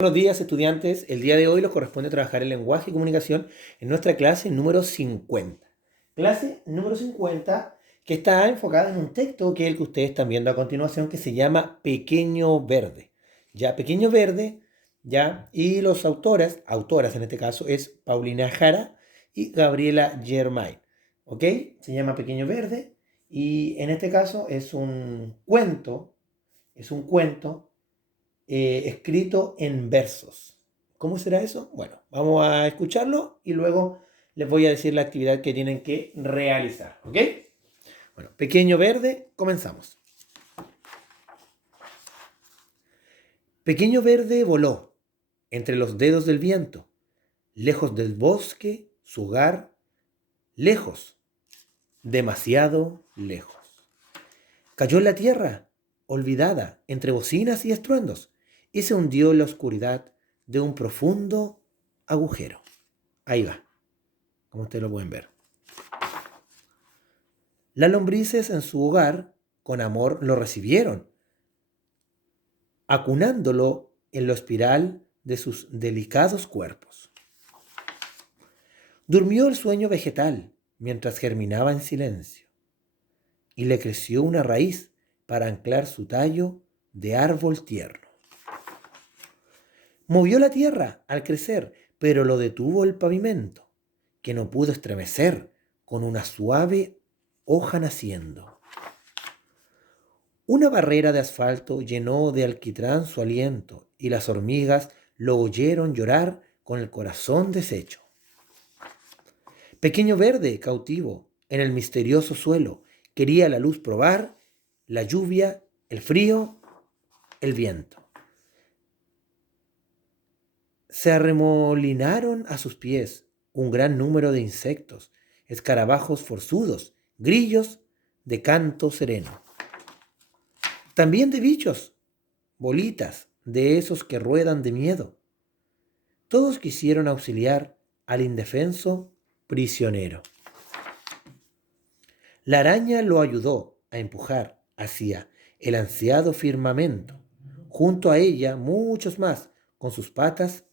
Buenos días, estudiantes. El día de hoy les corresponde trabajar el lenguaje y comunicación en nuestra clase número 50. Clase número 50 que está enfocada en un texto que es el que ustedes están viendo a continuación, que se llama Pequeño Verde. Ya, Pequeño Verde, ya, y los autoras en este caso, es Paulina Jara y Gabriela Germain. ¿Ok? Se llama Pequeño Verde y en este caso es un cuento escrito en versos. ¿Cómo será eso? Bueno, vamos a escucharlo y luego les voy a decir la actividad que tienen que realizar. ¿Ok? Bueno, Pequeño Verde, comenzamos. Pequeño Verde voló entre los dedos del viento, lejos del bosque, su hogar, lejos, demasiado lejos. Cayó en la tierra, olvidada, entre bocinas y estruendos, y se hundió en la oscuridad de un profundo agujero. Ahí va, como ustedes lo pueden ver. Las lombrices en su hogar, con amor, lo recibieron, acunándolo en la espiral de sus delicados cuerpos. Durmió el sueño vegetal mientras germinaba en silencio, y le creció una raíz para anclar su tallo de árbol tierno. Movió la tierra al crecer, pero lo detuvo el pavimento, que no pudo estremecer con una suave hoja naciendo. Una barrera de asfalto llenó de alquitrán su aliento, y las hormigas lo oyeron llorar con el corazón deshecho. Pequeño verde cautivo en el misterioso suelo, quería la luz probar, la lluvia, el frío, el viento. Se arremolinaron a sus pies un gran número de insectos, escarabajos forzudos, grillos de canto sereno. También de bichos, bolitas de esos que ruedan de miedo. Todos quisieron auxiliar al indefenso prisionero. La araña lo ayudó a empujar hacia el ansiado firmamento. Junto a ella muchos más, con sus patas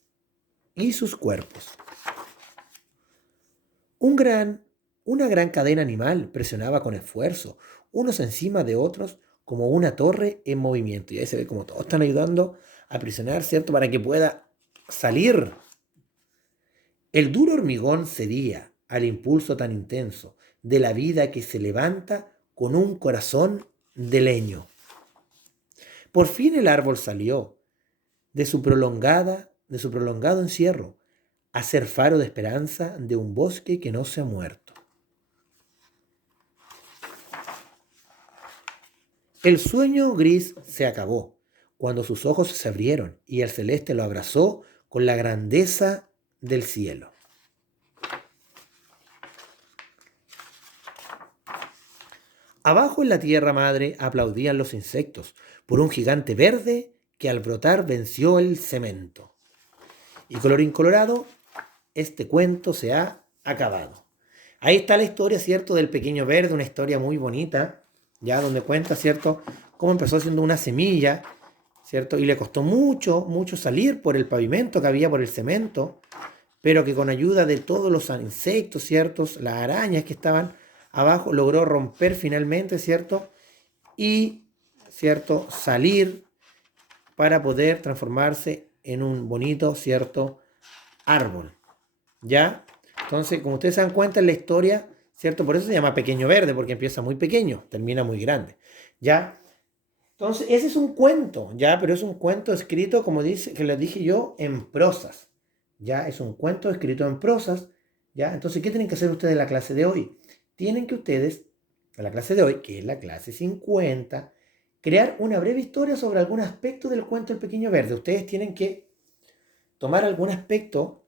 y sus cuerpos. Un gran, una gran cadena animal presionaba con esfuerzo, unos encima de otros, como una torre en movimiento. Y ahí se ve como todos están ayudando a presionar, ¿cierto? Para que pueda salir. El duro hormigón cedía al impulso tan intenso de la vida que se levanta con un corazón de leño. Por fin el árbol salió de su prolongado encierro, a ser faro de esperanza de un bosque que no se ha muerto. El sueño gris se acabó cuando sus ojos se abrieron y el celeste lo abrazó con la grandeza del cielo. Abajo en la tierra madre aplaudían los insectos por un gigante verde que al brotar venció el cemento. Y colorín colorado, este cuento se ha acabado. Ahí está la historia, ¿cierto?, del pequeño verde, una historia muy bonita, ya donde cuenta, ¿cierto?, cómo empezó siendo una semilla, ¿cierto?, y le costó mucho, mucho salir por el pavimento que había, por el cemento, pero que con ayuda de todos los insectos, ¿cierto?, las arañas que estaban abajo, logró romper finalmente, ¿cierto?, y, ¿cierto?, salir para poder transformarse en un bonito, ¿cierto?, árbol. ¿Ya? Entonces, como ustedes se dan cuenta en la historia, ¿cierto? Por eso se llama Pequeño Verde, porque empieza muy pequeño, termina muy grande. ¿Ya? Entonces, ese es un cuento, ¿ya? Pero es un cuento escrito, como dice, que les dije yo, en prosas. ¿Ya? Es un cuento escrito en prosas, ¿ya? Entonces, ¿qué tienen que hacer ustedes en la clase de hoy? Tienen que ustedes, en la clase de hoy, que es la clase 50, crear una breve historia sobre algún aspecto del cuento El Pequeño Verde. Ustedes tienen que tomar algún aspecto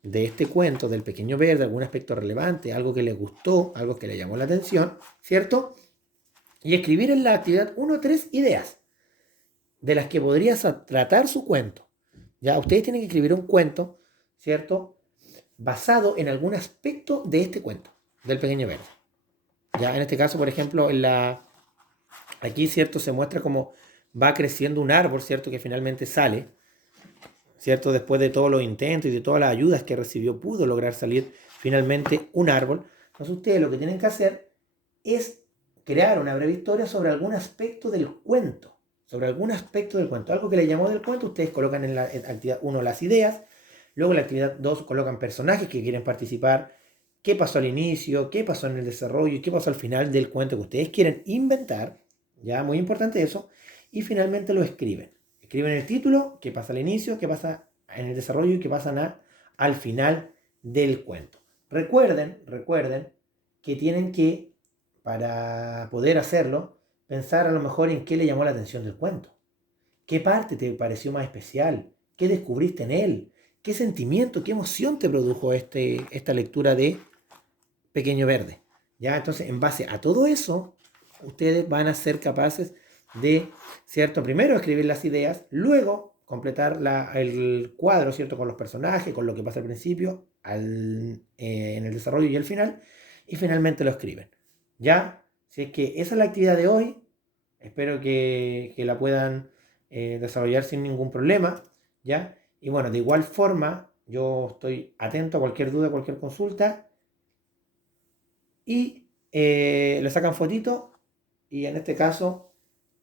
de este cuento del Pequeño Verde, algún aspecto relevante, algo que les gustó, algo que les llamó la atención, ¿cierto? Y escribir en la actividad 1 o 3 ideas de las que podría tratar su cuento. Ya, ustedes tienen que escribir un cuento, ¿cierto?, basado en algún aspecto de este cuento, del Pequeño Verde. Ya, en este caso, por ejemplo, aquí, ¿cierto?, se muestra cómo va creciendo un árbol, ¿cierto?, que finalmente sale, ¿cierto? Después de todos los intentos y de todas las ayudas que recibió, pudo lograr salir finalmente un árbol. Entonces ustedes lo que tienen que hacer es crear una breve historia sobre algún aspecto del cuento. Sobre algún aspecto del cuento. Algo que le llamó del cuento, ustedes colocan en la actividad 1 las ideas, luego en la actividad 2 colocan personajes que quieren participar, qué pasó al inicio, qué pasó en el desarrollo y qué pasó al final del cuento que ustedes quieren inventar. Ya, muy importante eso. Y finalmente lo escriben. Escriben el título, qué pasa al inicio, qué pasa en el desarrollo y qué pasa al final del cuento. Recuerden que tienen que, para poder hacerlo, pensar a lo mejor en qué le llamó la atención del cuento. ¿Qué parte te pareció más especial? ¿Qué descubriste en él? ¿Qué sentimiento, qué emoción te produjo esta lectura de Pequeño Verde? ¿Ya? Entonces, en base a todo eso, ustedes van a ser capaces de, ¿cierto? Primero escribir las ideas, luego completar el cuadro, ¿cierto? Con los personajes, con lo que pasa al principio, en el desarrollo y el final, y finalmente lo escriben. ¿Ya? Si es que esa es la actividad de hoy, espero que la puedan desarrollar sin ningún problema, ¿ya? Y bueno, de igual forma, yo estoy atento a cualquier duda, cualquier consulta, y le sacan fotito, y en este caso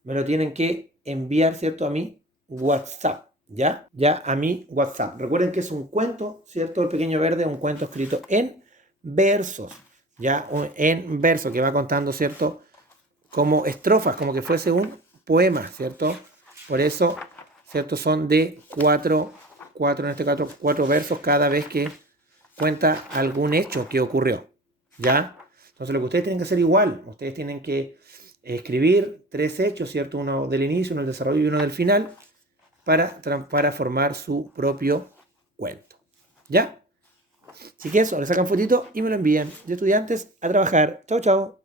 me lo tienen que enviar, ¿cierto? A mi WhatsApp, ¿ya? Ya a mi WhatsApp. Recuerden que es un cuento, ¿cierto? El Pequeño Verde, un cuento escrito en versos, ¿ya? En verso que va contando, ¿cierto? Como estrofas, como que fuese un poema, ¿cierto? Por eso, ¿cierto? Son de en este caso, 4 versos cada vez que cuenta algún hecho que ocurrió, ¿ya? Entonces lo que ustedes tienen que hacer igual, ustedes tienen que escribir 3 hechos, ¿cierto? Uno del inicio, uno del desarrollo y uno del final, para formar su propio cuento, ¿ya? Así que eso, le sacan fotito y me lo envían. De estudiantes a trabajar. Chau, chau.